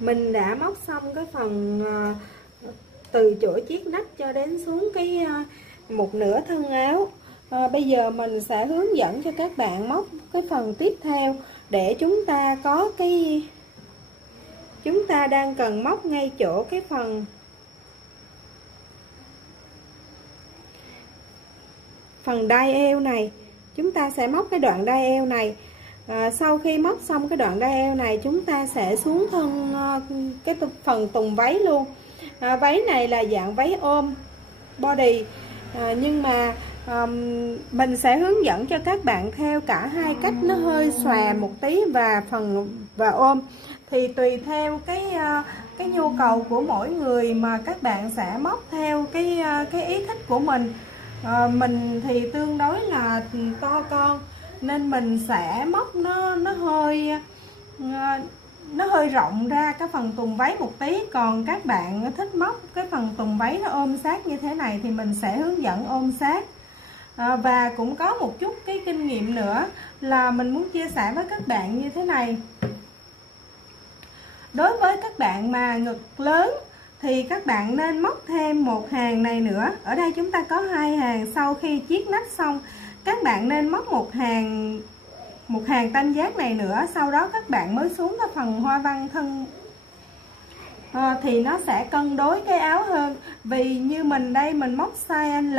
Mình đã móc xong cái phần từ chỗ chiếc nách cho đến xuống cái một nửa thân áo. Bây giờ mình sẽ hướng dẫn cho các bạn móc cái phần tiếp theo, để chúng ta đang cần móc ngay chỗ cái phần đai eo này. Chúng ta sẽ móc cái đoạn đai eo này. Sau khi móc xong cái đoạn đai eo này, chúng ta sẽ xuống thân cái phần tùng váy luôn. Váy này là dạng váy ôm body, nhưng mà mình sẽ hướng dẫn cho các bạn theo cả hai cách, nó hơi xòe một tí và ôm, thì tùy theo cái nhu cầu của mỗi người mà các bạn sẽ móc theo cái ý thích của mình. Mình thì tương đối là to con nên mình sẽ móc nó hơi rộng ra cái phần tùng váy một tí. Còn các bạn thích móc cái phần tùng váy nó ôm sát như thế này thì mình sẽ hướng dẫn ôm sát. Và cũng có một chút cái kinh nghiệm nữa là mình muốn chia sẻ với các bạn như thế này. Đối với các bạn mà ngực lớn thì các bạn nên móc thêm một hàng này nữa. Ở đây chúng ta có hai hàng. Sau khi chiết nách xong, các bạn nên móc một hàng tam giác này nữa. Sau đó các bạn mới xuống cái phần hoa văn thân, thì nó sẽ cân đối cái áo hơn. Vì như mình đây, mình móc size L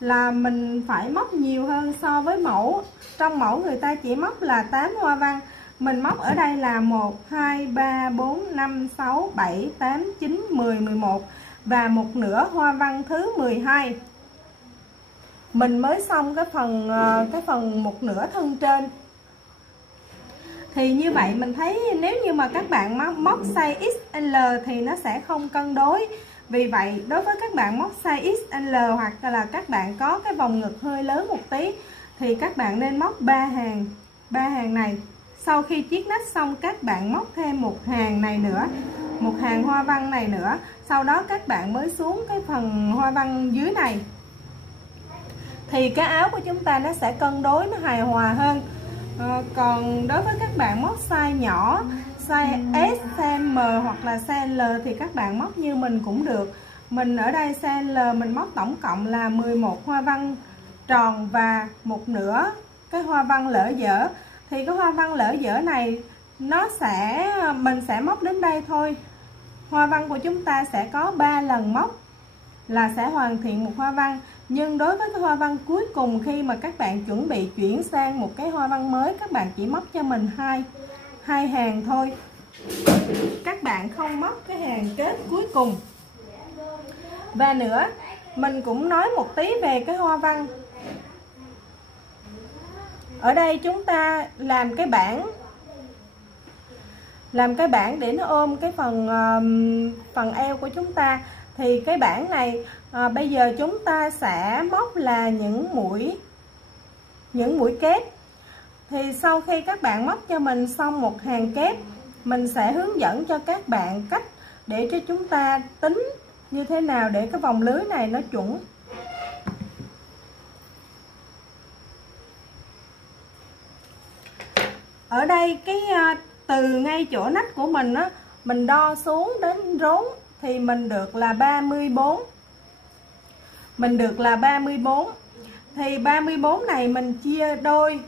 là mình phải móc nhiều hơn so với mẫu. Trong mẫu người ta chỉ móc là 8 hoa văn, mình móc ở đây là 1, 2, 3, 4, 5, 6, 7, 8, 9, 10, 11 và một nửa hoa văn thứ 12. Mình mới xong cái phần một nửa thân trên. Thì như vậy mình thấy nếu như mà các bạn móc size XL thì nó sẽ không cân đối. Vì vậy đối với các bạn móc size XL hoặc là các bạn có cái vòng ngực hơi lớn một tí thì các bạn nên móc 3 hàng này. Sau khi chiết nách xong, các bạn móc thêm một hàng này nữa, một hàng hoa văn này nữa. Sau đó các bạn mới xuống cái phần hoa văn dưới này, thì cái áo của chúng ta nó sẽ cân đối, nó hài hòa hơn. Còn đối với các bạn móc size nhỏ, size S, size M hoặc là size L thì các bạn móc như mình cũng được. Mình ở đây size L mình móc tổng cộng là 11 hoa văn tròn và một nửa cái hoa văn lỡ dở. Thì cái hoa văn lỡ dở này mình sẽ móc đến đây thôi. Hoa văn của chúng ta sẽ có 3 lần móc là sẽ hoàn thiện một hoa văn. Nhưng đối với cái hoa văn cuối cùng, khi mà các bạn chuẩn bị chuyển sang một cái hoa văn mới, các bạn chỉ móc cho mình hai hàng thôi. Các bạn không móc cái hàng kết cuối cùng. Và nữa, mình cũng nói một tí về cái hoa văn. Ở đây chúng ta làm cái bảng để nó ôm cái phần eo của chúng ta. Thì cái bảng này bây giờ chúng ta sẽ móc là những mũi kép. Thì sau khi các bạn móc cho mình xong một hàng kép, mình sẽ hướng dẫn cho các bạn cách để cho chúng ta tính như thế nào để cái vòng lưới này nó chuẩn. Ở đây từ ngay chỗ nách của mình á, mình đo xuống đến rốn thì mình được là 34. Thì 34 này mình chia đôi.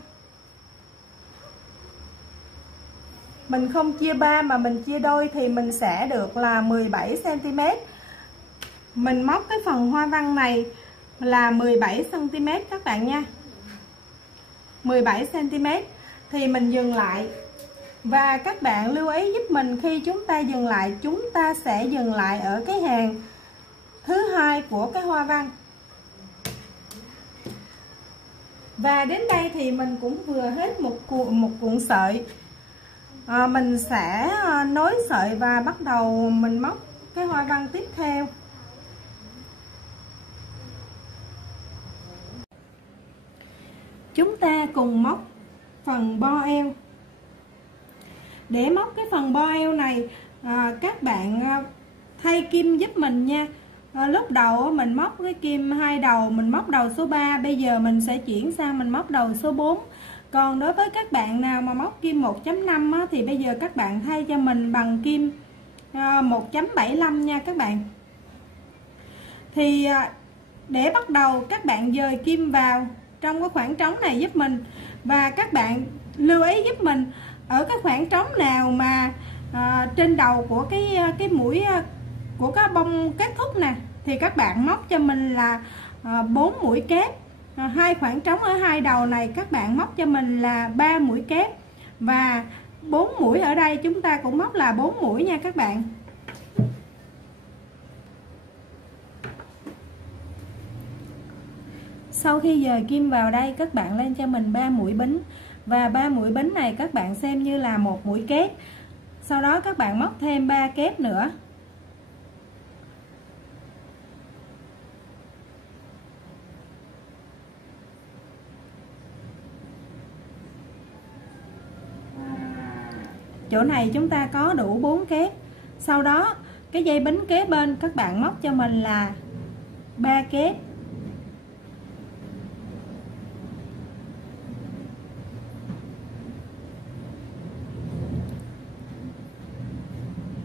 Mình không chia 3 mà mình chia đôi thì mình sẽ được là 17 cm. Mình móc cái phần hoa văn này là 17 cm các bạn nha. 17 cm thì mình dừng lại. Và các bạn lưu ý giúp mình, khi chúng ta dừng lại, chúng ta sẽ dừng lại ở cái hàng thứ hai của cái hoa văn. Và đến đây thì mình cũng vừa hết một cuộn sợi. Mình sẽ nối sợi và bắt đầu mình móc cái hoa văn tiếp theo. Chúng ta cùng móc phần bo eo. Để móc cái phần bo eo này, các bạn thay kim giúp mình nha. Lúc đầu mình móc cái kim 2 đầu, mình móc đầu số 3. Bây giờ mình sẽ chuyển sang mình móc đầu số 4. Còn đối với các bạn nào mà móc kim 1.5 thì bây giờ các bạn thay cho mình bằng kim 1.75 nha các bạn. Thì để bắt đầu các bạn dời kim vào trong cái khoảng trống này giúp mình, và các bạn lưu ý giúp mình ở cái khoảng trống nào mà trên đầu của cái mũi của cái bông kết thúc nè, thì các bạn móc cho mình là 4 mũi kép. Hai khoảng trống ở hai đầu này các bạn móc cho mình là 3 mũi kép, và 4 mũi ở đây chúng ta cũng móc là 4 mũi nha các bạn. Sau khi dời kim vào đây, các bạn lên cho mình 3 mũi bính, và 3 mũi bính này các bạn xem như là một mũi kép. Sau đó các bạn móc thêm 3 kép nữa. Chỗ này chúng ta có đủ 4 kép. Sau đó cái dây bính kế bên các bạn móc cho mình là 3 kép.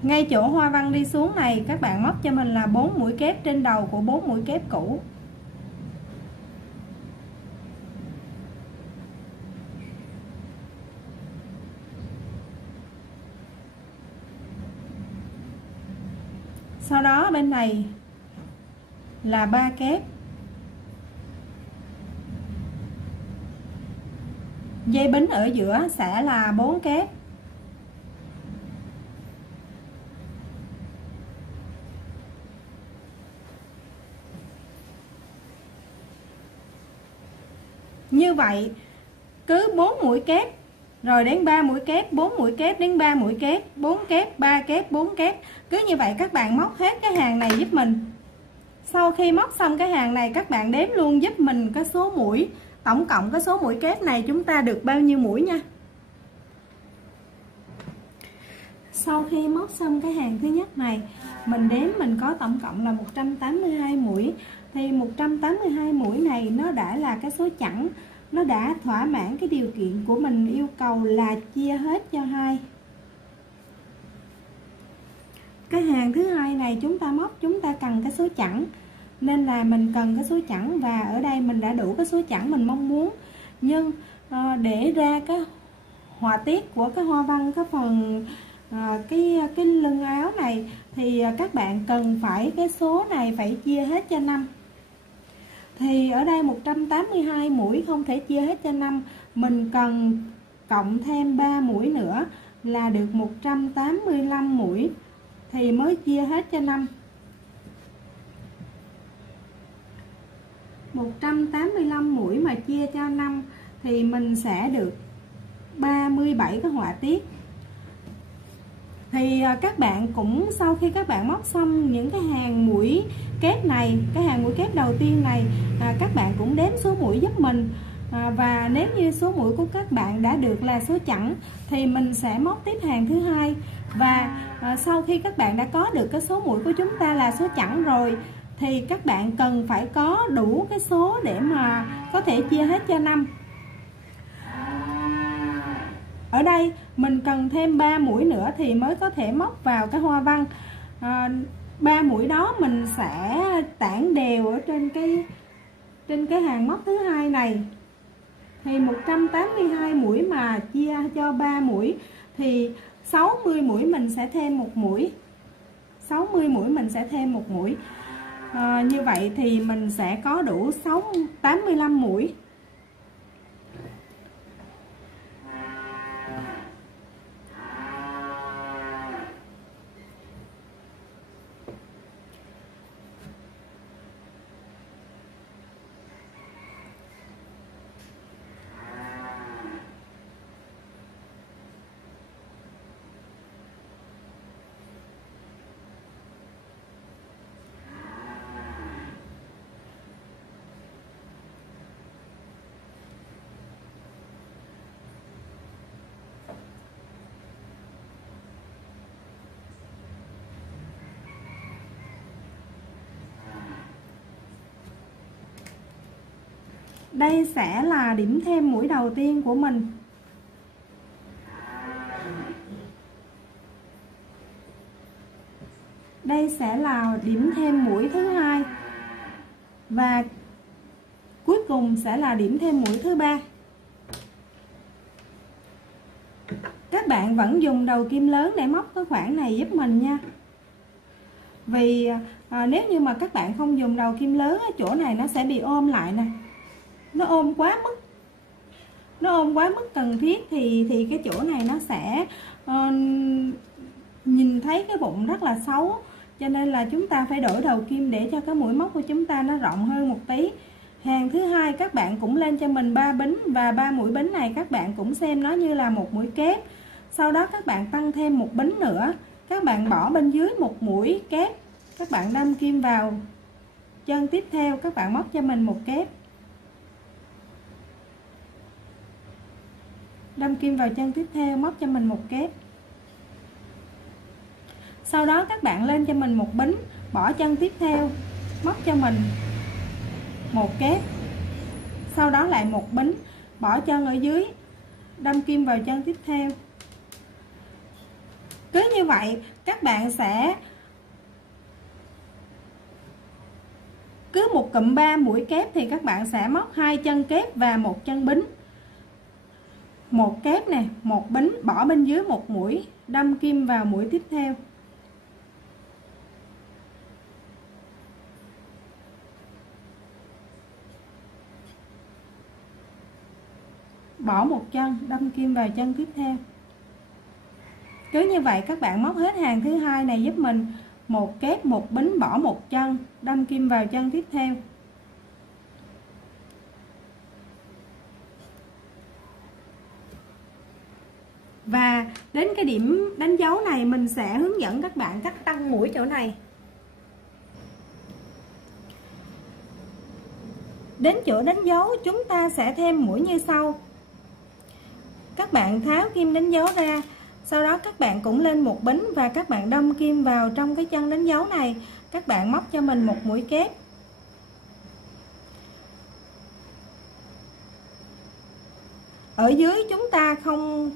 Ngay chỗ hoa văn đi xuống này các bạn móc cho mình là 4 mũi kép trên đầu của 4 mũi kép cũ. Sau đó bên này là 3 kép. Dây bính ở giữa sẽ là 4 kép. Như vậy cứ 4 mũi kép rồi đến 3 mũi kép, 4 mũi kép đến 3 mũi kép, 4 kép, 3 kép, 4 kép. Cứ như vậy các bạn móc hết cái hàng này giúp mình. Sau khi móc xong cái hàng này các bạn đếm luôn giúp mình cái số mũi, tổng cộng cái số mũi kép này chúng ta được bao nhiêu mũi nha. Sau khi móc xong cái hàng thứ nhất này, mình đếm mình có tổng cộng là 182 mũi. Thì 182 mũi này nó đã là cái số chẵn, nó đã thỏa mãn cái điều kiện của mình yêu cầu là chia hết cho 2. Cái hàng thứ hai này chúng ta móc chúng ta cần cái số chẵn, nên là mình cần cái số chẵn, và ở đây mình đã đủ cái số chẵn mình mong muốn. Nhưng để ra cái họa tiết của cái hoa văn, cái phần cái lưng áo này thì các bạn cần phải cái số này phải chia hết cho 5. Thì ở đây 182 mũi không thể chia hết cho 5, mình cần cộng thêm 3 mũi nữa là được 185 mũi thì mới chia hết cho 5. 185 mũi mà chia cho 5 thì mình sẽ được 37 cái họa tiết. Thì các bạn cũng sau khi các bạn móc xong những cái hàng mũi kép này, cái hàng mũi kép đầu tiên này, các bạn cũng đếm số mũi giúp mình. Và nếu như số mũi của các bạn đã được là số chẵn thì mình sẽ móc tiếp hàng thứ hai. Và sau khi các bạn đã có được cái số mũi của chúng ta là số chẵn rồi thì các bạn cần phải có đủ cái số để mà có thể chia hết cho 5. Ở đây mình cần thêm 3 mũi nữa thì mới có thể móc vào cái hoa văn. 3 mũi đó mình sẽ tản đều ở trên cái hàng móc thứ hai này. Thì 182 mũi mà chia cho 3 mũi thì 60 mũi mình sẽ thêm 1 mũi. 60 mũi mình sẽ thêm 1 mũi. Như vậy thì mình sẽ có đủ 85 mũi. Đây sẽ là điểm thêm mũi đầu tiên của mình. đây sẽ là điểm thêm mũi thứ hai, và cuối cùng sẽ là điểm thêm mũi thứ ba. Các bạn vẫn dùng đầu kim lớn để móc cái khoảng này giúp mình nha. Vì nếu như mà các bạn không dùng đầu kim lớn, chỗ này nó sẽ bị ôm lại nè, nó ôm quá mức cần thiết, thì cái chỗ này nó sẽ nhìn thấy cái bụng rất là xấu. Cho nên là chúng ta phải đổi đầu kim để cho cái mũi móc của chúng ta nó rộng hơn một tí. Hàng thứ hai các bạn cũng lên cho mình 3 bính, và 3 mũi bính này các bạn cũng xem nó như là một mũi kép. Sau đó các bạn tăng thêm một bính nữa, các bạn bỏ bên dưới một mũi kép, các bạn đâm kim vào chân tiếp theo, các bạn móc cho mình một kép, đâm kim vào chân tiếp theo, móc cho mình một kép. Sau đó các bạn lên cho mình một bính, bỏ chân tiếp theo, móc cho mình một kép. Sau đó lại một bính, bỏ chân ở dưới, đâm kim vào chân tiếp theo. Cứ như vậy các bạn sẽ cứ một cụm 3 mũi kép thì các bạn sẽ móc 2 chân kép và một chân bính. Một kép nè, một bính, bỏ bên dưới một mũi, đâm kim vào mũi tiếp theo. Bỏ một chân, đâm kim vào chân tiếp theo. Cứ như vậy các bạn móc hết hàng thứ hai này giúp mình. Một kép, một bính, bỏ một chân, đâm kim vào chân tiếp theo. Và đến cái điểm đánh dấu này mình sẽ hướng dẫn các bạn cách tăng mũi chỗ này. Đến chỗ đánh dấu chúng ta sẽ thêm mũi như sau. Các bạn tháo kim đánh dấu ra, sau đó các bạn cũng lên một bính và các bạn đâm kim vào trong cái chân đánh dấu này. Các bạn móc cho mình một mũi kép. Ở dưới chúng ta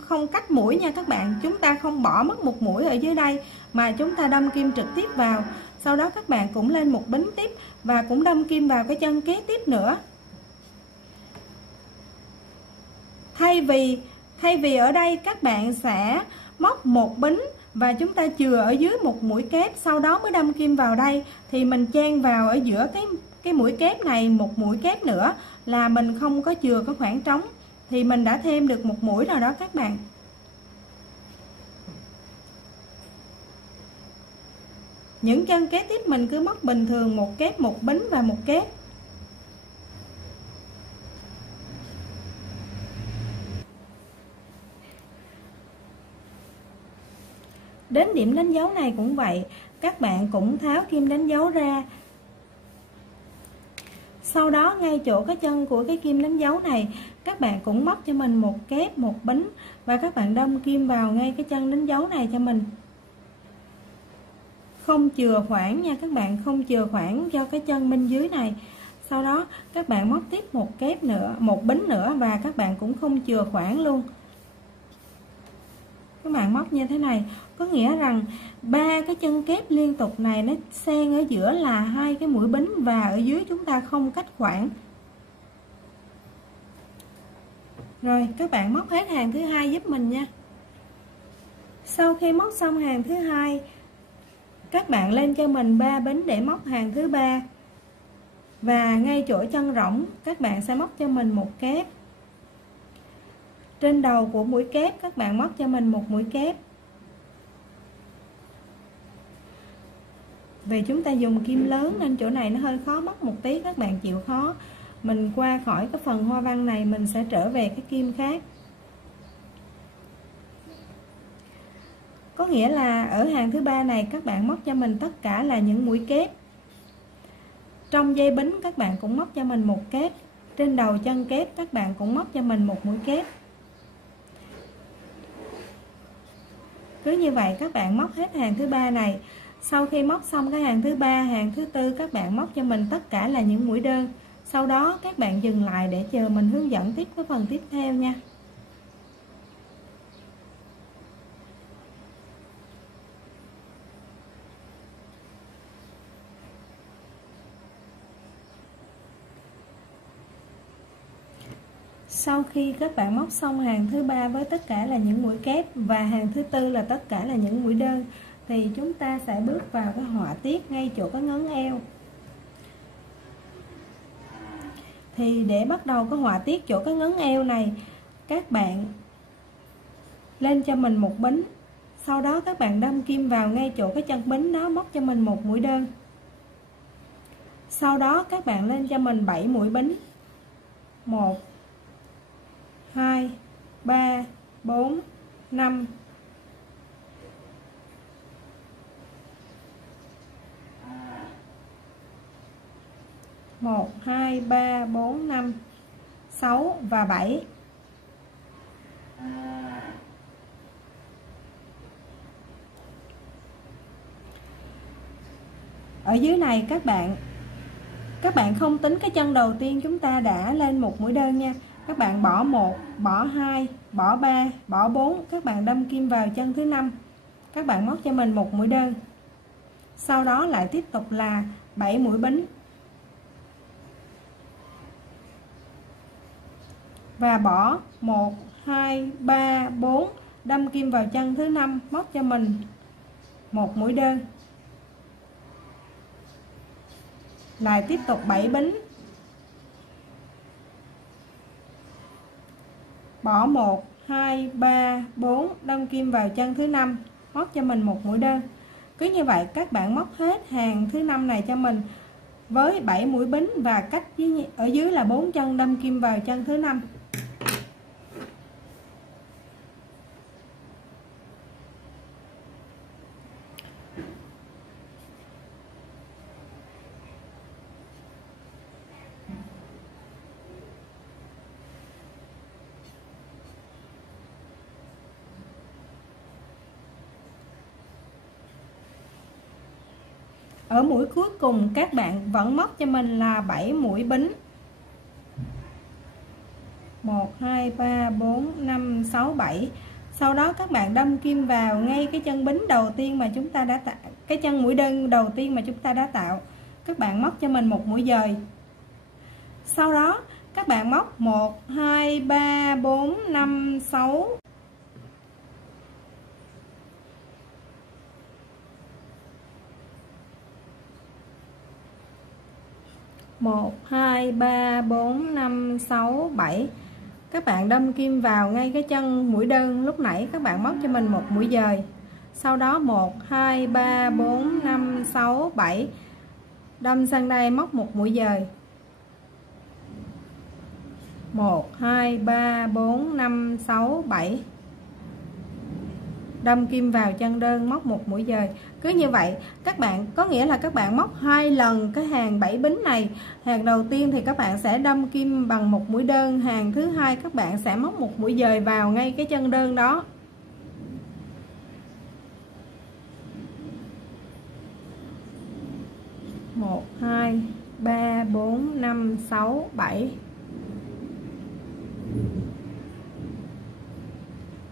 không cách mũi nha các bạn, chúng ta không bỏ mất một mũi ở dưới đây mà chúng ta đâm kim trực tiếp vào. Sau đó các bạn cũng lên một bính tiếp và cũng đâm kim vào cái chân kế tiếp nữa. Thay vì ở đây các bạn sẽ móc một bính và chúng ta chừa ở dưới một mũi kép, sau đó mới đâm kim vào đây, thì mình chen vào ở giữa cái mũi kép này một mũi kép nữa, là mình không có chừa có khoảng trống, thì mình đã thêm được một mũi rồi đó các bạn. Những chân kế tiếp mình cứ móc bình thường, một kép, một bính và một kép. Đến điểm đánh dấu này cũng vậy, các bạn cũng tháo kim đánh dấu ra. Sau đó ngay chỗ cái chân của cái kim đánh dấu này, các bạn cũng móc cho mình một kép, một bính và các bạn đâm kim vào ngay cái chân đánh dấu này cho mình. Không chừa khoảng nha các bạn, không chừa khoảng cho cái chân bên dưới này. Sau đó các bạn móc tiếp một kép nữa, một bính nữa và các bạn cũng không chừa khoảng luôn. Các bạn móc như thế này, có nghĩa rằng 3 cái chân kép liên tục này nó xen ở giữa là 2 cái mũi bính và ở dưới chúng ta không cách khoảng. Rồi các bạn móc hết hàng thứ hai giúp mình nha. Sau khi móc xong hàng thứ hai, các bạn lên cho mình 3 bính để móc hàng thứ ba. Và ngay chỗ chân rỗng các bạn sẽ móc cho mình một kép. Trên đầu của mũi kép các bạn móc cho mình một mũi kép. Vì chúng ta dùng kim lớn nên chỗ này nó hơi khó móc một tí, các bạn chịu khó. Mình qua khỏi cái phần hoa văn này mình sẽ trở về cái kim khác. Có nghĩa là ở hàng thứ ba này các bạn móc cho mình tất cả là những mũi kép. Trong dây bính các bạn cũng móc cho mình một kép. Trên đầu chân kép các bạn cũng móc cho mình một mũi kép. Cứ như vậy các bạn móc hết hàng thứ ba này. Sau khi móc xong cái hàng thứ ba, hàng thứ tư các bạn móc cho mình tất cả là những mũi đơn. Sau đó các bạn dừng lại để chờ mình hướng dẫn tiếp cái phần tiếp theo nha. Sau khi các bạn móc xong hàng thứ ba với tất cả là những mũi kép và hàng thứ tư là tất cả là những mũi đơn, thì chúng ta sẽ bước vào cái họa tiết ngay chỗ cái ngấn eo. Thì để bắt đầu cái họa tiết chỗ cái ngấn eo này, các bạn lên cho mình một bính, sau đó các bạn đâm kim vào ngay chỗ cái chân bính đó, móc cho mình một mũi đơn. Sau đó các bạn lên cho mình 7 mũi bính. 1 2 3 4 5 1 2 3 4 5 6 và 7. Ở dưới này các bạn không tính cái chân đầu tiên chúng ta đã lên một mũi đơn nha. Các bạn bỏ 1, bỏ 2, bỏ 3, bỏ 4, các bạn đâm kim vào chân thứ 5. Các bạn móc cho mình một mũi đơn. Sau đó lại tiếp tục là 7 mũi bính. Và bỏ 1, 2, 3, 4, đâm kim vào chân thứ 5, móc cho mình một mũi đơn. Lại tiếp tục 7 bính. Bỏ 1, 2, 3, 4, đâm kim vào chân thứ 5, móc cho mình một mũi đơn. Cứ như vậy các bạn móc hết hàng thứ 5 này cho mình với 7 mũi bính và cách ở dưới là 4 chân đâm kim vào chân thứ 5. Ở mũi cuối cùng các bạn vẫn móc cho mình là 7 mũi bính. 1 2 3 4 5 6 7. Sau đó các bạn đâm kim vào ngay cái chân bính đầu tiên mà chúng ta đã tạo, cái chân mũi đơn đầu tiên mà chúng ta đã tạo. Các bạn móc cho mình một mũi dời. Sau đó các bạn móc 1 2 3 4 5 6 1 2 3 4 5 6 7. Các bạn đâm kim vào ngay cái chân mũi đơn lúc nãy, các bạn móc cho mình một mũi dời. Sau đó 1 2 3 4 5 6 7, đâm sang đây móc một mũi dời. 1 2 3 4 5 6 7, đâm kim vào chân đơn, móc một mũi dời. Cứ như vậy các bạn, có nghĩa là các bạn móc 2 lần cái hàng 7 bính này. Hàng đầu tiên thì các bạn sẽ đâm kim bằng một mũi đơn, hàng thứ hai các bạn sẽ móc một mũi dời vào ngay cái chân đơn đó. Một 2 3 4 5 6 7,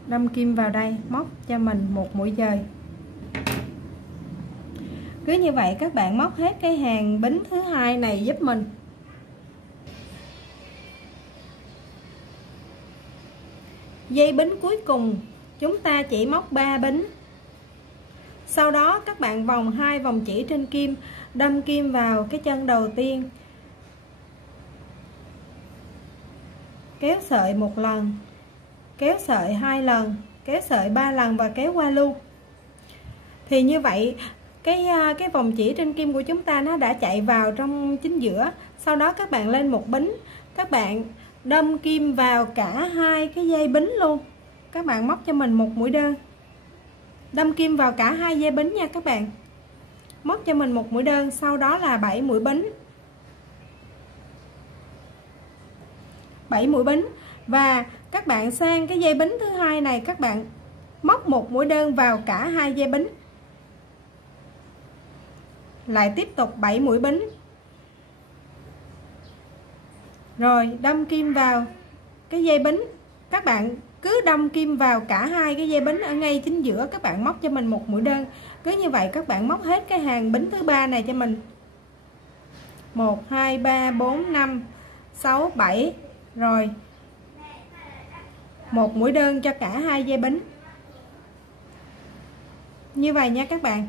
đâm kim vào đây, móc cho mình một mũi dời. Cứ như vậy các bạn móc hết cái hàng bính thứ hai này giúp mình. Dây bính cuối cùng chúng ta chỉ móc 3 bính. Sau đó các bạn vòng 2 vòng chỉ trên kim, đâm kim vào cái chân đầu tiên, kéo sợi một lần, kéo sợi 2 lần, kéo sợi 3 lần và kéo qua luôn. Thì như vậy cái vòng chỉ trên kim của chúng ta nó đã chạy vào trong chính giữa. Sau đó các bạn lên một bính, các bạn đâm kim vào cả hai cái dây bính luôn. Các bạn móc cho mình một mũi đơn, đâm kim vào cả hai dây bính nha các bạn, móc cho mình một mũi đơn. Sau đó là 7 mũi bính, 7 mũi bính. Và các bạn sang cái dây bính thứ hai này, các bạn móc một mũi đơn vào cả hai dây bính, lại tiếp tục 7 mũi bính, rồi đâm kim vào cái dây bính. Các bạn cứ đâm kim vào cả hai cái dây bính ở ngay chính giữa, các bạn móc cho mình một mũi đơn. Cứ như vậy các bạn móc hết cái hàng bính thứ ba này cho mình. 1 2 3 4 5 6 7, rồi một mũi đơn cho cả hai dây bính như vậy nha các bạn.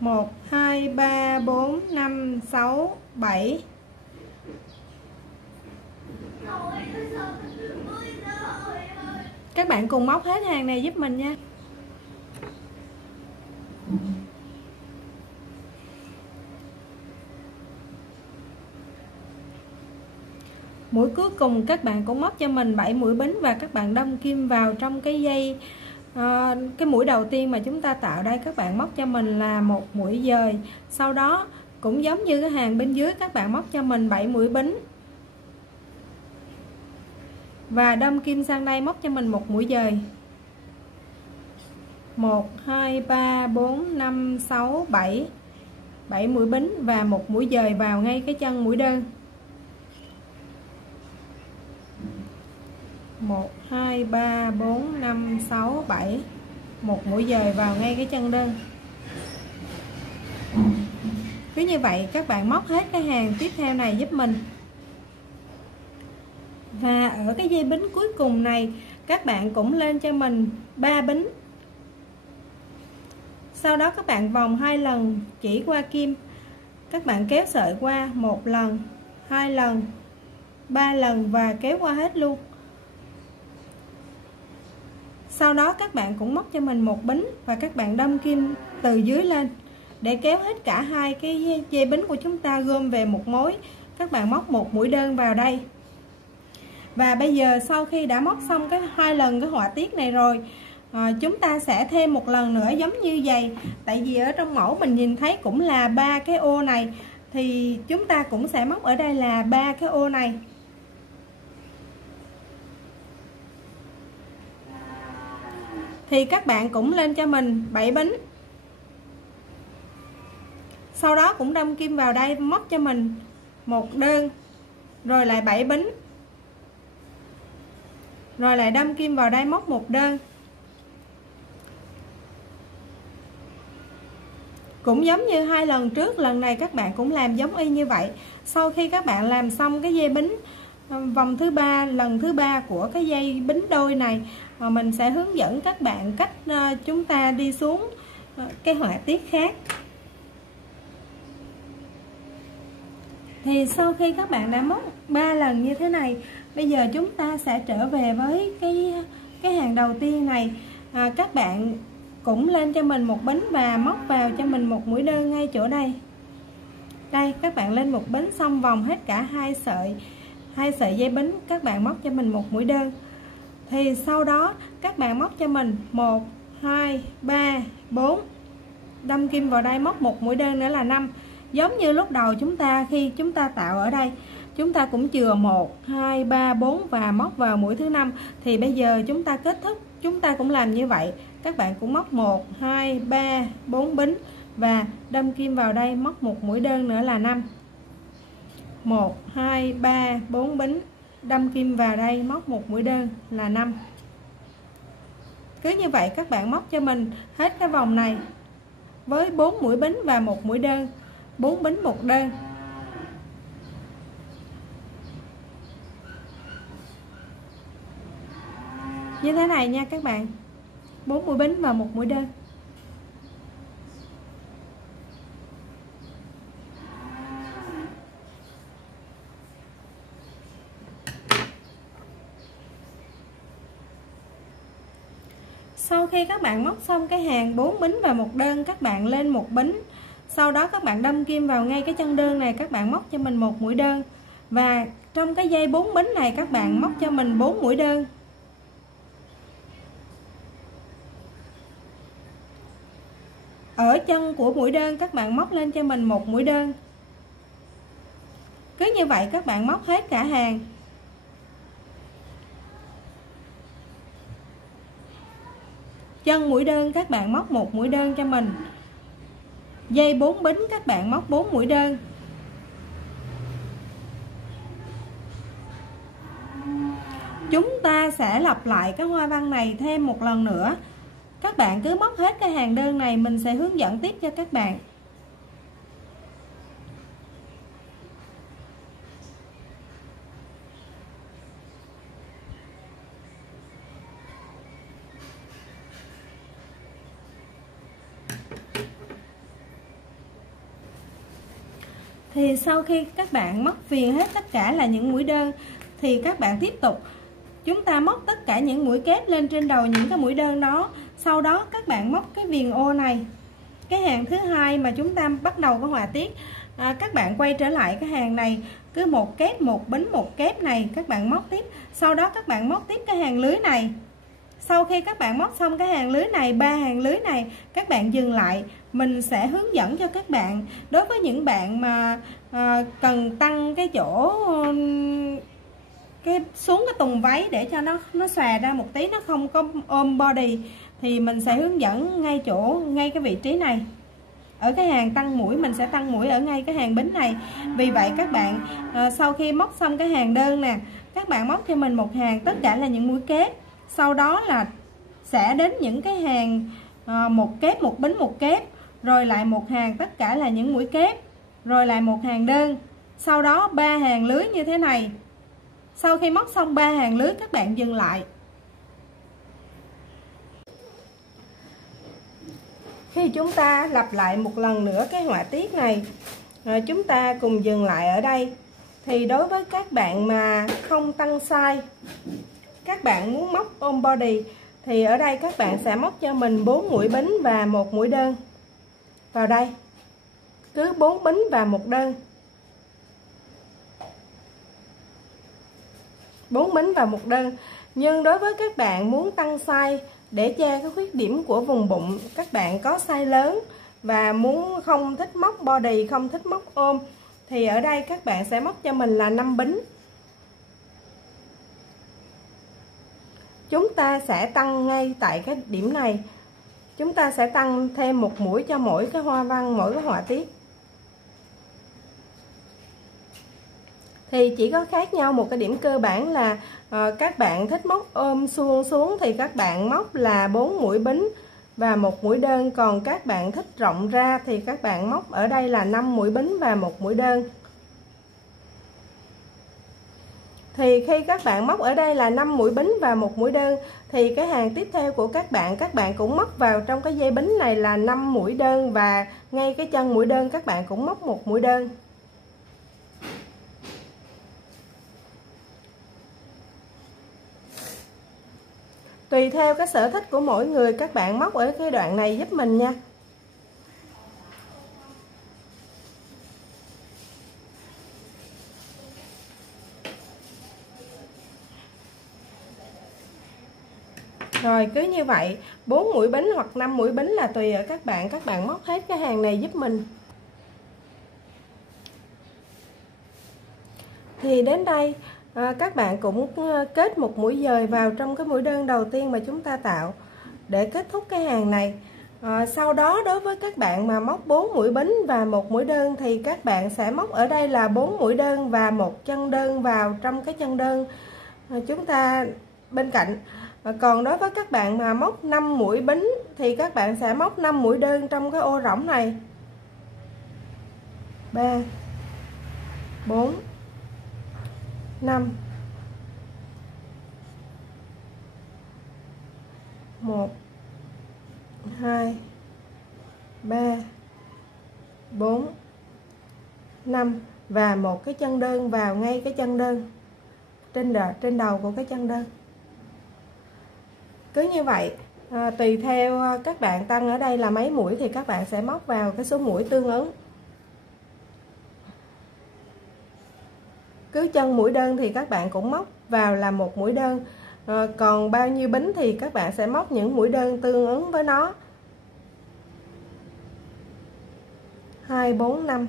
1 2 3 4 5 6 7. Các bạn cùng móc hết hàng này giúp mình nha. Mũi cuối cùng các bạn cũng móc cho mình 7 mũi bính và các bạn đâm kim vào trong cái dây cái mũi đầu tiên mà chúng ta tạo đây. Các bạn móc cho mình là một mũi dời, sau đó cũng giống như cái hàng bên dưới, các bạn móc cho mình 7 mũi bính và đâm kim sang đây, móc cho mình một mũi dời. 1 2 3 4 5 6 7. 7 mũi bính và một mũi dời vào ngay cái chân mũi đơn. 1 2 3 4 5 6 7. Một mũi dời vào ngay cái chân đơn. Cứ như vậy các bạn móc hết cái hàng tiếp theo này giúp mình. Và ở cái dây bính cuối cùng này các bạn cũng lên cho mình 3 bính. Sau đó các bạn vòng 2 lần chỉ qua kim. Các bạn kéo sợi qua 1 lần, 2 lần, 3 lần và kéo qua hết luôn. Sau đó các bạn cũng móc cho mình một bính và các bạn đâm kim từ dưới lên để kéo hết cả hai cái dây bính của chúng ta gom về một mối. Các bạn móc một mũi đơn vào đây. Và bây giờ sau khi đã móc xong cái 2 lần cái họa tiết này rồi, chúng ta sẽ thêm một lần nữa giống như vậy. Tại vì ở trong mẫu mình nhìn thấy cũng là 3 cái ô này, thì chúng ta cũng sẽ móc ở đây là 3 cái ô này. Thì các bạn cũng lên cho mình 7 bính. Sau đó cũng đâm kim vào đây, móc cho mình một đơn, rồi lại 7 bính, rồi lại đâm kim vào đây móc một đơn. Cũng giống như 2 lần trước, lần này các bạn cũng làm giống y như vậy. Sau khi các bạn làm xong cái dây bính vòng thứ 3, lần thứ 3 của cái dây bính đôi này, mình sẽ hướng dẫn các bạn cách chúng ta đi xuống cái họa tiết khác. Thì sau khi các bạn đã móc 3 lần như thế này, bây giờ chúng ta sẽ trở về với cái hàng đầu tiên này. Các bạn cũng lên cho mình một bính và móc vào cho mình một mũi đơn ngay chỗ đây. Đây, các bạn lên một bính xong vòng hết cả hai sợi dây bính, các bạn móc cho mình một mũi đơn. Thì sau đó các bạn móc cho mình 1 2 3 4, đâm kim vào đây móc một mũi đơn nữa là 5. Giống như lúc đầu khi chúng ta tạo ở đây, chúng ta cũng chừa 1 2 3 4 và móc vào mũi thứ 5. Thì bây giờ chúng ta kết thúc, chúng ta cũng làm như vậy. Các bạn cũng móc 1 2 3 4 bính và đâm kim vào đây móc một mũi đơn nữa là 5. 1 2 3 4 bính, đâm kim vào đây móc một mũi đơn là 5. Cứ như vậy các bạn móc cho mình hết cái vòng này với 4 mũi bính và một mũi đơn, 4 bính một đơn. Như thế này nha các bạn, 4 mũi bính và một mũi đơn. Sau khi các bạn móc xong cái hàng 4 bính và một đơn, các bạn lên một bính. Sau đó các bạn đâm kim vào ngay cái chân đơn này, các bạn móc cho mình một mũi đơn. Và trong cái dây 4 bính này các bạn móc cho mình 4 mũi đơn. Ở chân của mũi đơn các bạn móc lên cho mình một mũi đơn. Cứ như vậy các bạn móc hết cả hàng. Chân mũi đơn các bạn móc một mũi đơn cho mình. Dây 4 bính các bạn móc 4 mũi đơn. Chúng ta sẽ lặp lại cái hoa văn này thêm một lần nữa. Các bạn cứ móc hết cái hàng đơn này, mình sẽ hướng dẫn tiếp cho các bạn. Thì sau khi các bạn móc viền hết tất cả là những mũi đơn thì các bạn tiếp tục chúng ta móc tất cả những mũi kép lên trên đầu những cái mũi đơn đó. Sau đó các bạn móc cái viền ô này, cái hàng thứ hai mà chúng ta bắt đầu có họa tiết. Các bạn quay trở lại cái hàng này, cứ một kép một bính một kép này các bạn móc tiếp. Sau đó các bạn móc tiếp cái hàng lưới này. Sau khi các bạn móc xong cái hàng lưới này, 3 hàng lưới này, các bạn dừng lại. Mình sẽ hướng dẫn cho các bạn. Đối với những bạn mà cần tăng cái chỗ xuống cái tùng váy để cho nó xòe ra một tí, nó không có ôm body, thì mình sẽ hướng dẫn ngay cái vị trí này. Ở cái hàng tăng mũi mình sẽ tăng mũi ở ngay cái hàng bính này. Vì vậy các bạn sau khi móc xong cái hàng đơn nè, các bạn móc cho mình một hàng tất cả là những mũi kép. Sau đó là sẽ đến những cái hàng một kép một bính một kép, rồi lại một hàng tất cả là những mũi kép, rồi lại một hàng đơn, sau đó 3 hàng lưới như thế này. Sau khi móc xong 3 hàng lưới các bạn dừng lại. Khi chúng ta lặp lại một lần nữa cái họa tiết này, rồi chúng ta cùng dừng lại ở đây. Thì đối với các bạn mà không tăng size, các bạn muốn móc ôm body, thì ở đây các bạn sẽ móc cho mình 4 mũi bính và 1 mũi đơn vào đây. Cứ 4 bính và 1 đơn, 4 bính và 1 đơn. Nhưng đối với các bạn muốn tăng size để che cái khuyết điểm của vùng bụng, các bạn có size lớn và không thích móc body, không thích móc ôm, thì ở đây các bạn sẽ móc cho mình là 5 bính. Chúng ta sẽ tăng ngay tại cái điểm này, chúng ta sẽ tăng thêm 1 mũi cho mỗi cái hoa văn, mỗi cái họa tiết. Thì chỉ có khác nhau một cái điểm cơ bản là các bạn thích móc ôm suông xuống thì các bạn móc là 4 mũi bính và 1 mũi đơn. Còn các bạn thích rộng ra thì các bạn móc ở đây là 5 mũi bính và 1 mũi đơn. Thì khi các bạn móc ở đây là 5 mũi bính và 1 mũi đơn, thì cái hàng tiếp theo của các bạn cũng móc vào trong cái dây bính này là 5 mũi đơn, và ngay cái chân mũi đơn các bạn cũng móc 1 mũi đơn. Tùy theo cái sở thích của mỗi người, các bạn móc ở cái đoạn này giúp mình nha. Rồi cứ như vậy, 4 mũi bính hoặc 5 mũi bính là tùy ở các bạn móc hết cái hàng này giúp mình. Thì đến đây các bạn cũng kết một mũi dời vào trong cái mũi đơn đầu tiên mà chúng ta tạo để kết thúc cái hàng này. Sau đó đối với các bạn mà móc 4 mũi bính và 1 mũi đơn thì các bạn sẽ móc ở đây là 4 mũi đơn và 1 chân đơn vào trong cái chân đơn chúng ta bên cạnh. Còn đối với các bạn mà móc 5 mũi bính thì các bạn sẽ móc 5 mũi đơn trong cái ô rỗng này. 3 4 5 1 2 3 4 5 và một cái chân đơn vào ngay cái chân đơn trên đầu của cái chân đơn. Cứ như vậy, tùy theo các bạn tăng ở đây là mấy mũi thì các bạn sẽ móc vào cái số mũi tương ứng. Cứ chân mũi đơn thì các bạn cũng móc vào là 1 mũi đơn. Còn bao nhiêu bính thì các bạn sẽ móc những mũi đơn tương ứng với nó. 2 4 5.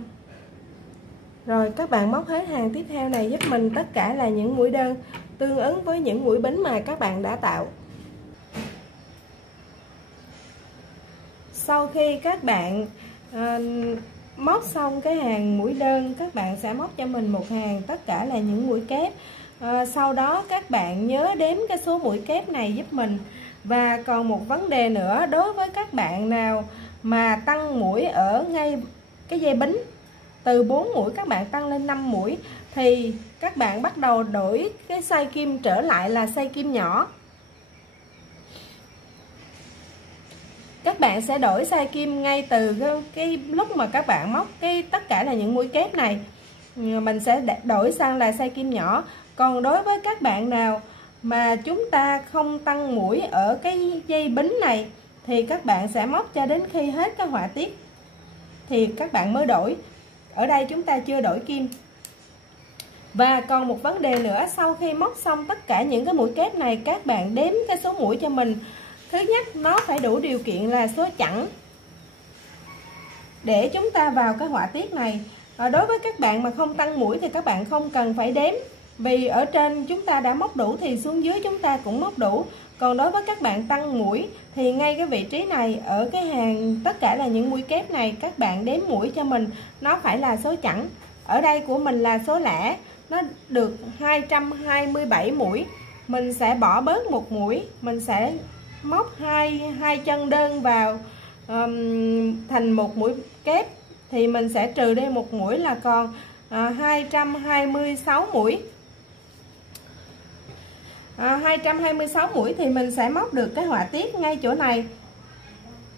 Rồi các bạn móc hết hàng tiếp theo này giúp mình, tất cả là những mũi đơn tương ứng với những mũi bính mà các bạn đã tạo. Sau khi các bạn móc xong cái hàng mũi đơn, các bạn sẽ móc cho mình một hàng tất cả là những mũi kép. Sau đó các bạn nhớ đếm cái số mũi kép này giúp mình. Và còn một vấn đề nữa, đối với các bạn nào mà tăng mũi ở ngay cái dây bính, từ 4 mũi các bạn tăng lên 5 mũi thì các bạn bắt đầu đổi cái size kim trở lại là size kim nhỏ. các bạn sẽ đổi size kim ngay từ cái lúc mà các bạn móc tất cả là những mũi kép này, mình sẽ đổi sang là size kim nhỏ. Còn đối với các bạn nào mà chúng ta không tăng mũi ở cái dây bính này thì các bạn sẽ móc cho đến khi hết cái họa tiết thì các bạn mới đổi. Ở đây chúng ta chưa đổi kim. Và còn một vấn đề nữa, sau khi móc xong tất cả những cái mũi kép này, các bạn đếm cái số mũi cho mình. Thứ nhất, nó phải đủ điều kiện là số chẵn để chúng ta vào cái họa tiết này. Đối với các bạn mà không tăng mũi thì các bạn không cần phải đếm, vì ở trên chúng ta đã móc đủ thì xuống dưới chúng ta cũng móc đủ. Còn đối với các bạn tăng mũi thì ngay cái vị trí này, ở cái hàng tất cả là những mũi kép này, các bạn đếm mũi cho mình, nó phải là số chẵn. Ở đây của mình là số lẻ, nó được 227 mũi. Mình sẽ bỏ bớt một mũi, mình sẽ móc hai chân đơn vào thành một mũi kép, thì mình sẽ trừ đi một mũi là còn 226 mũi. 226 mũi thì mình sẽ móc được cái họa tiết ngay chỗ này.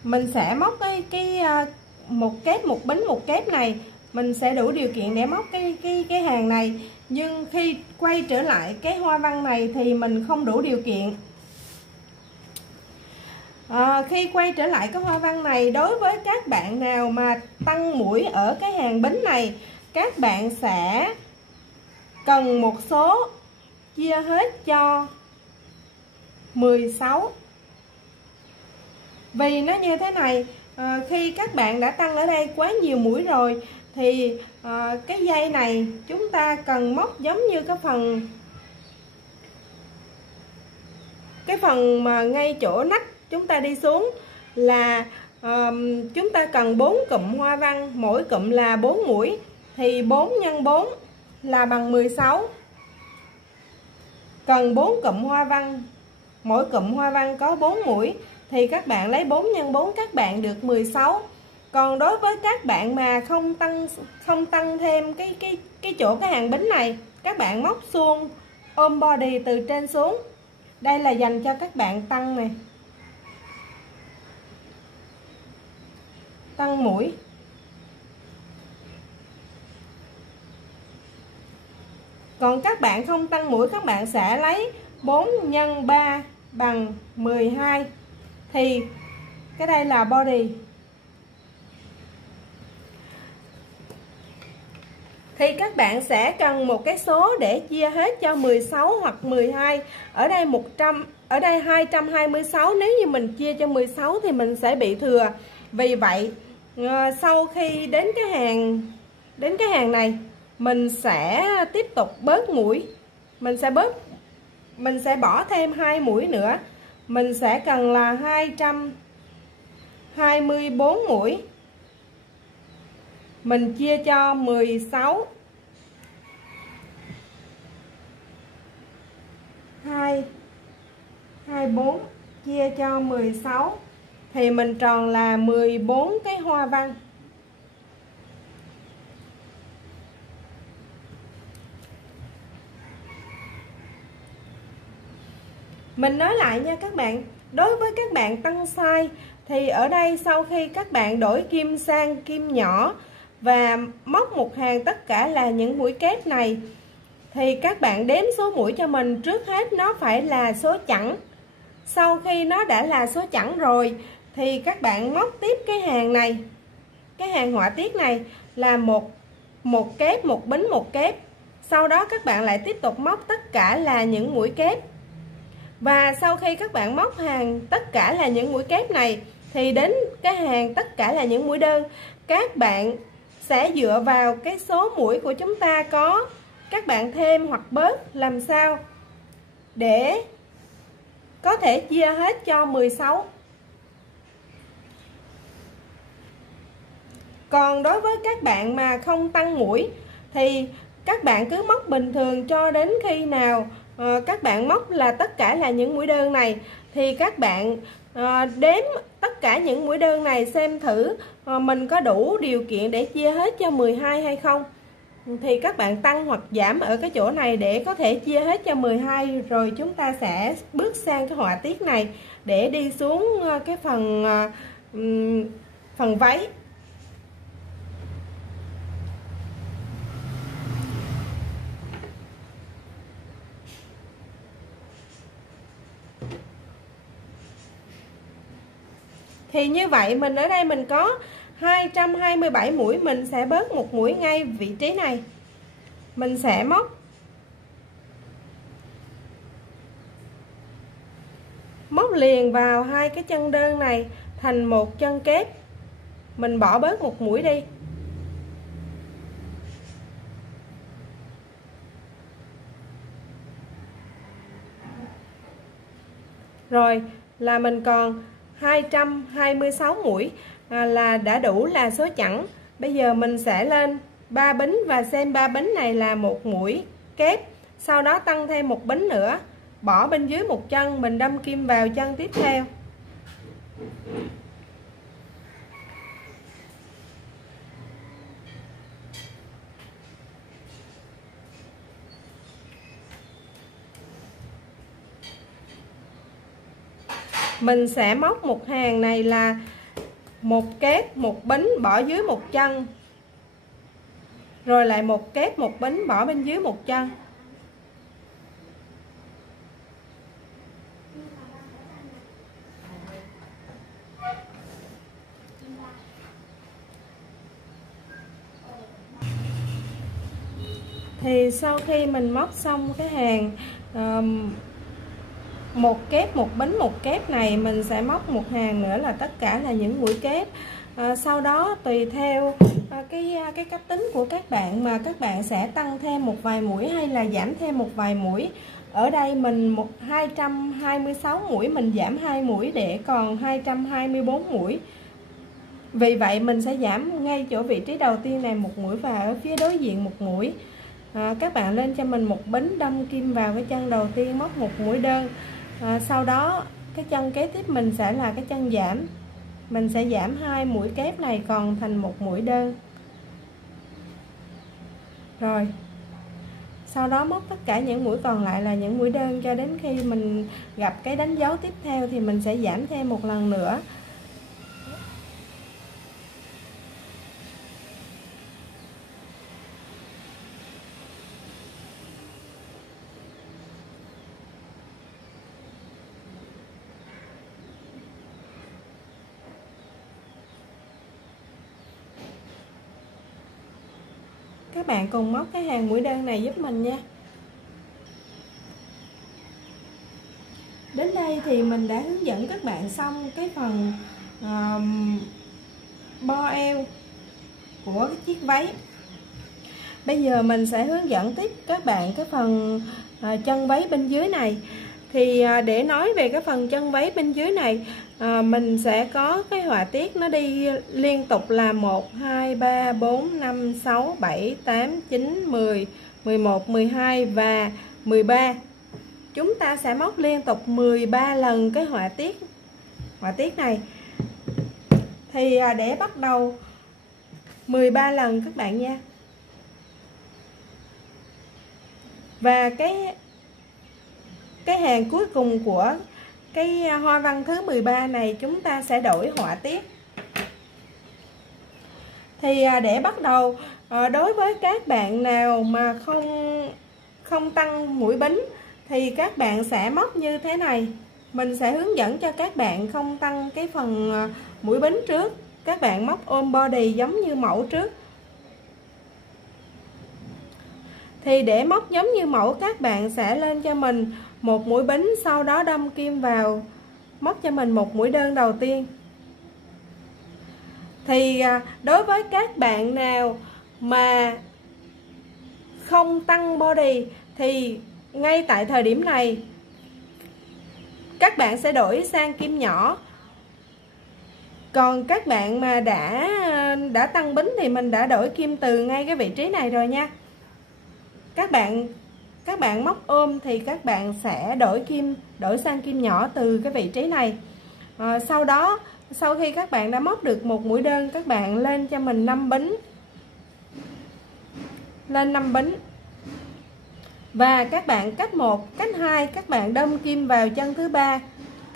Mình sẽ móc một kép một bính một kép này, mình sẽ đủ điều kiện để móc cái hàng này. Nhưng khi quay trở lại cái hoa văn này thì mình không đủ điều kiện. Khi quay trở lại cái hoa văn này, đối với các bạn nào mà tăng mũi ở cái hàng bính này, các bạn sẽ cần một số chia hết cho 16. Vì nó như thế này, khi các bạn đã tăng ở đây quá nhiều mũi rồi thì cái dây này chúng ta cần móc giống như cái phần mà ngay chỗ nách chúng ta đi xuống là chúng ta cần 4 cụm hoa văn, mỗi cụm là 4 mũi thì 4 x 4 là bằng 16. Cần 4 cụm hoa văn, mỗi cụm hoa văn có 4 mũi thì các bạn lấy 4 x 4 các bạn được 16. Còn đối với các bạn mà không tăng thêm cái chỗ cái hàng bính này, các bạn móc suông ôm body từ trên xuống. Đây là dành cho các bạn tăng này, tăng mũi. Còn các bạn không tăng mũi, các bạn sẽ lấy 4 x 3 bằng 12 thì cái đây là body. Thì các bạn sẽ cần một cái số để chia hết cho 16 hoặc 12. Ở đây 226, nếu như mình chia cho 16 thì mình sẽ bị thừa. Vì vậy sau khi đến cái hàng này, mình sẽ tiếp tục bớt mũi. Mình sẽ bỏ thêm 2 mũi nữa. Mình sẽ cần là 224 mũi. Mình chia cho 16. 24 chia cho 16 thì mình tròn là 14 cái hoa văn. Mình nói lại nha các bạn, đối với các bạn tăng size thì ở đây sau khi các bạn đổi kim sang kim nhỏ và móc một hàng tất cả là những mũi kép này thì các bạn đếm số mũi cho mình. Trước hết nó phải là số chẵn. Sau khi nó đã là số chẵn rồi thì các bạn móc tiếp cái hàng này, cái hàng họa tiết này là một kép, một bính một kép. Sau đó các bạn lại tiếp tục móc tất cả là những mũi kép. Và sau khi các bạn móc hàng tất cả là những mũi kép này thì đến cái hàng tất cả là những mũi đơn, các bạn sẽ dựa vào cái số mũi của chúng ta có, các bạn thêm hoặc bớt làm sao để có thể chia hết cho 16. Còn đối với các bạn mà không tăng mũi thì các bạn cứ móc bình thường cho đến khi nào các bạn móc là tất cả là những mũi đơn này thì các bạn đếm tất cả những mũi đơn này xem thử mình có đủ điều kiện để chia hết cho 12 hay không. Thì các bạn tăng hoặc giảm ở cái chỗ này để có thể chia hết cho 12. Rồi chúng ta sẽ bước sang cái họa tiết này để đi xuống cái phần phần váy. Thì như vậy mình ở đây mình có 227 mũi, mình sẽ bớt một mũi ngay vị trí này. Mình sẽ móc liền vào hai cái chân đơn này thành một chân kép. Mình bỏ bớt một mũi đi. Rồi là mình còn 226 mũi là đã đủ là số chẵn. Bây giờ mình sẽ lên 3 bính và xem 3 bính này là một mũi kép, sau đó tăng thêm một bính nữa, bỏ bên dưới một chân, mình đâm kim vào chân tiếp theo. Mình sẽ móc một hàng này là một kép một bính bỏ dưới một chân, rồi lại một kép một bính bỏ bên dưới một chân. Thì sau khi mình móc xong cái hàng một kép một bính một kép này, mình sẽ móc một hàng nữa là tất cả là những mũi kép. Sau đó tùy theo cái cách tính của các bạn mà các bạn sẽ tăng thêm một vài mũi hay là giảm thêm một vài mũi. Ở đây mình 226 mũi, mình giảm 2 mũi để còn 224 mũi. Vì vậy mình sẽ giảm ngay chỗ vị trí đầu tiên này một mũi và ở phía đối diện một mũi. Các bạn lên cho mình một bính, đâm kim vào cái chân đầu tiên, móc một mũi đơn. Sau đó cái chân kế tiếp mình sẽ là cái chân giảm, mình sẽ giảm 2 mũi kép này còn thành một mũi đơn. Rồi sau đó móc tất cả những mũi còn lại là những mũi đơn cho đến khi mình gặp cái đánh dấu tiếp theo thì mình sẽ giảm thêm một lần nữa. Các bạn cùng móc cái hàng mũi đơn này giúp mình nha. Đến đây thì mình đã hướng dẫn các bạn xong cái phần bo eo của cái chiếc váy. Bây giờ mình sẽ hướng dẫn tiếp các bạn cái phần chân váy bên dưới này. Thì để nói về cái phần chân váy bên dưới này, mình sẽ có cái họa tiết nó đi liên tục là 1, 2, 3, 4, 5, 6, 7, 8, 9, 10, 11, 12 và 13. Chúng ta sẽ móc liên tục 13 lần cái họa tiết này. Thì để bắt đầu 13 lần các bạn nha. Và cái hàng cuối cùng của cái hoa văn thứ 13 này chúng ta sẽ đổi họa tiết. Thì để bắt đầu, đối với các bạn nào mà không tăng mũi bính thì các bạn sẽ móc như thế này. Mình sẽ hướng dẫn cho các bạn không tăng cái phần mũi bính trước. Các bạn móc ôm body giống như mẫu trước. Thì để móc giống như mẫu, các bạn sẽ lên cho mình một mũi bính, sau đó đâm kim vào, móc cho mình một mũi đơn đầu tiên. Thì đối với các bạn nào mà không tăng body thì ngay tại thời điểm này các bạn sẽ đổi sang kim nhỏ. Còn các bạn mà đã tăng bính thì mình đã đổi kim từ ngay cái vị trí này rồi nha. Các bạn móc ôm thì các bạn sẽ đổi sang kim nhỏ từ cái vị trí này. Sau đó sau khi các bạn đã móc được một mũi đơn, các bạn lên cho mình 5 bính, lên 5 bính và các bạn cách 1, cách 2 các bạn đâm kim vào chân thứ 3,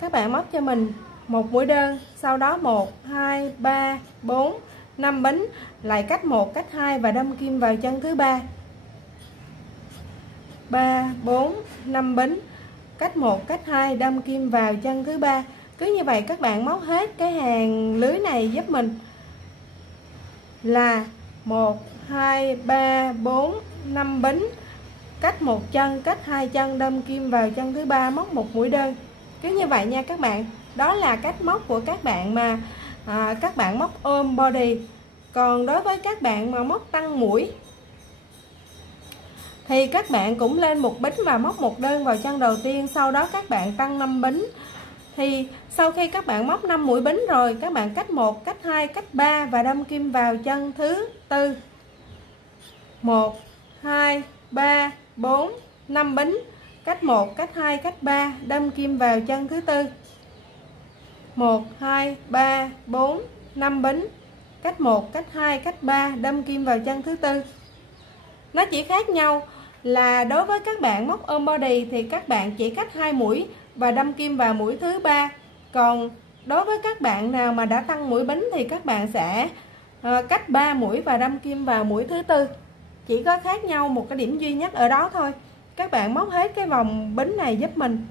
các bạn móc cho mình một mũi đơn, sau đó 1 2 3 4 5 bính, lại cách 1 cách 2 và đâm kim vào chân thứ ba. 3 4 5 bính, cách 1 cách 2 đâm kim vào chân thứ ba. Cứ như vậy các bạn móc hết cái hàng lưới này giúp mình là 1 2 3 4 5 bính, cách 1 chân, cách 2 chân đâm kim vào chân thứ ba, móc một mũi đơn. Cứ như vậy nha các bạn. Đó là cách móc của các bạn mà các bạn móc ôm body. Còn đối với các bạn mà móc tăng mũi thì các bạn cũng lên một bính và móc một đơn vào chân đầu tiên, sau đó các bạn tăng 5 bính. Thì sau khi các bạn móc 5 mũi bính rồi, các bạn cách 1, cách 2, cách 3 và đâm kim vào chân thứ tư. 1 2 3 4 5 bính, cách 1, cách 2, cách 3 đâm kim vào chân thứ tư. 1 2 3 4 5 bính, cách 1, cách 2, cách 3 đâm kim vào chân thứ tư. Nó chỉ khác nhau là đối với các bạn móc ôm body thì các bạn chỉ cách 2 mũi và đâm kim vào mũi thứ ba. Còn đối với các bạn nào mà đã tăng mũi bính thì các bạn sẽ cách 3 mũi và đâm kim vào mũi thứ tư. Chỉ có khác nhau một cái điểm duy nhất ở đó thôi. Các bạn móc hết cái vòng bính này giúp mình.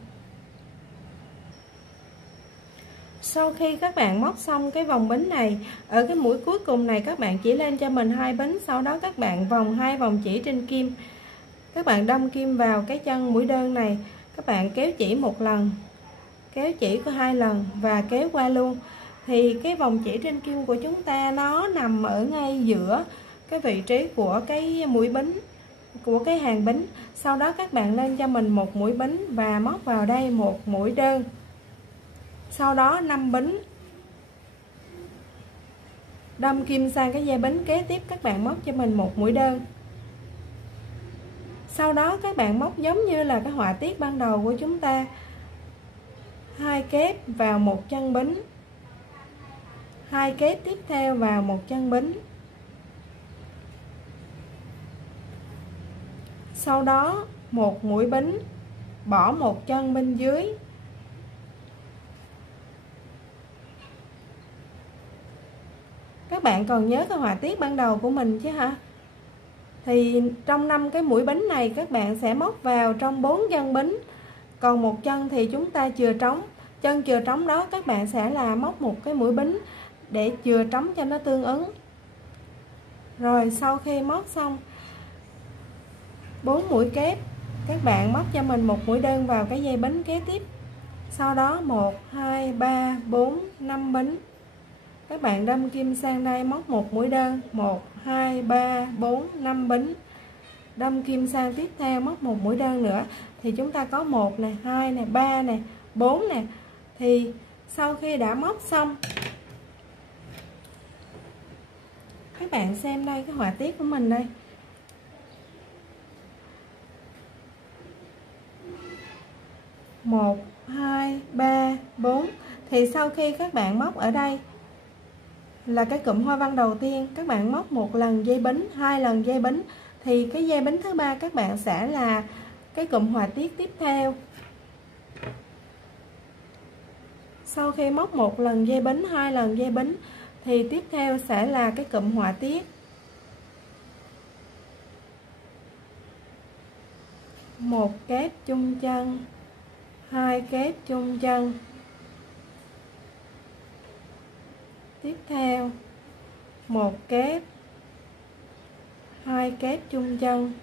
Sau khi các bạn móc xong cái vòng bính này, ở cái mũi cuối cùng này các bạn chỉ lên cho mình 2 bính, sau đó các bạn vòng 2 vòng chỉ trên kim. Các bạn đâm kim vào cái chân mũi đơn này, các bạn kéo chỉ một lần, kéo chỉ có 2 lần và kéo qua luôn. Thì cái vòng chỉ trên kim của chúng ta nó nằm ở ngay giữa cái vị trí của cái mũi bính, của cái hàng bính. Sau đó các bạn lên cho mình một mũi bính và móc vào đây một mũi đơn, sau đó 5 bính, đâm kim sang cái dây bính kế tiếp, các bạn móc cho mình một mũi đơn. Sau đó các bạn móc giống như là cái họa tiết ban đầu của chúng ta, 2 kép vào một chân bính, 2 kép tiếp theo vào một chân bính, sau đó một mũi bính, bỏ một chân bên dưới, các bạn còn nhớ cái họa tiết ban đầu của mình chứ hả? Thì trong 5 cái mũi bính này các bạn sẽ móc vào trong 4 chân bính, còn một chân thì chúng ta chừa trống. Chân chừa trống đó các bạn sẽ là móc một cái mũi bính để chừa trống cho nó tương ứng. Rồi sau khi móc xong 4 mũi kép, các bạn móc cho mình một mũi đơn vào cái dây bính kế tiếp. Sau đó 1 2 3 4 5 bính, các bạn đâm kim sang đây móc một mũi đơn, 1 2 3 4 5 bính, đâm kim sang tiếp theo móc một mũi đơn nữa. Thì chúng ta có 1 này, 2 này, 3 này, 4 nè. Thì sau khi đã móc xong, các bạn xem đây cái họa tiết của mình đây. Một, 2, 3, 4. Thì sau khi các bạn móc ở đây là cái cụm hoa văn đầu tiên, các bạn móc một lần dây bính, 2 lần dây bính, thì cái dây bính thứ ba các bạn sẽ là cái cụm họa tiết tiếp theo. Sau khi móc một lần dây bính, 2 lần dây bính thì tiếp theo sẽ là cái cụm họa tiết. Một kép chung chân, 2 kép chung chân. Tiếp theo một kép, 2 kép chung chân,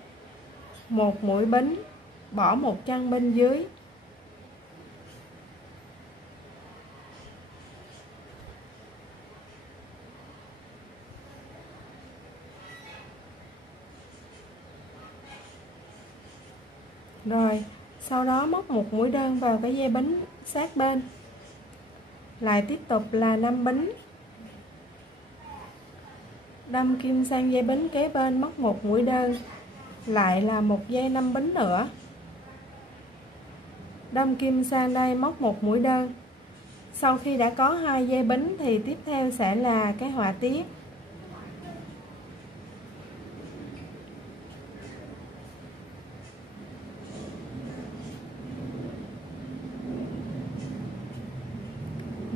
một mũi bính, bỏ một chân bên dưới. Rồi sau đó móc một mũi đơn vào cái dây bính sát bên, lại tiếp tục là 5 bính, đâm kim sang dây bính kế bên móc một mũi đơn, lại là một dây 5 bính nữa, đâm kim sang đây móc một mũi đơn. Sau khi đã có 2 dây bính thì tiếp theo sẽ là cái họa tiết.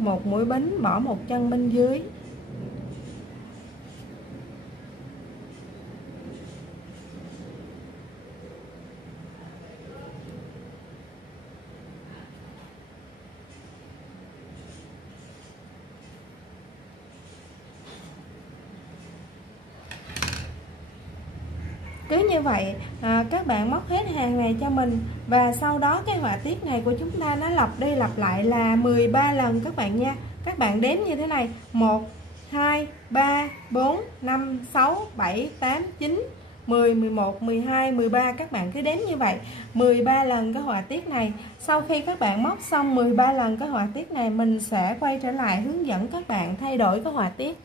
một mũi bính, bỏ một chân bên dưới. Cứ như vậy các bạn móc hết hàng này cho mình, và sau đó cái họa tiết này của chúng ta nó lặp đi lặp lại là 13 lần các bạn nha. Các bạn đếm như thế này: 1 2 3 4 5 6 7 8 9 10 11 12 13. Các bạn cứ đếm như vậy 13 lần cái họa tiết này. Sau khi các bạn móc xong 13 lần cái họa tiết này, mình sẽ quay trở lại hướng dẫn các bạn thay đổi cái họa tiết.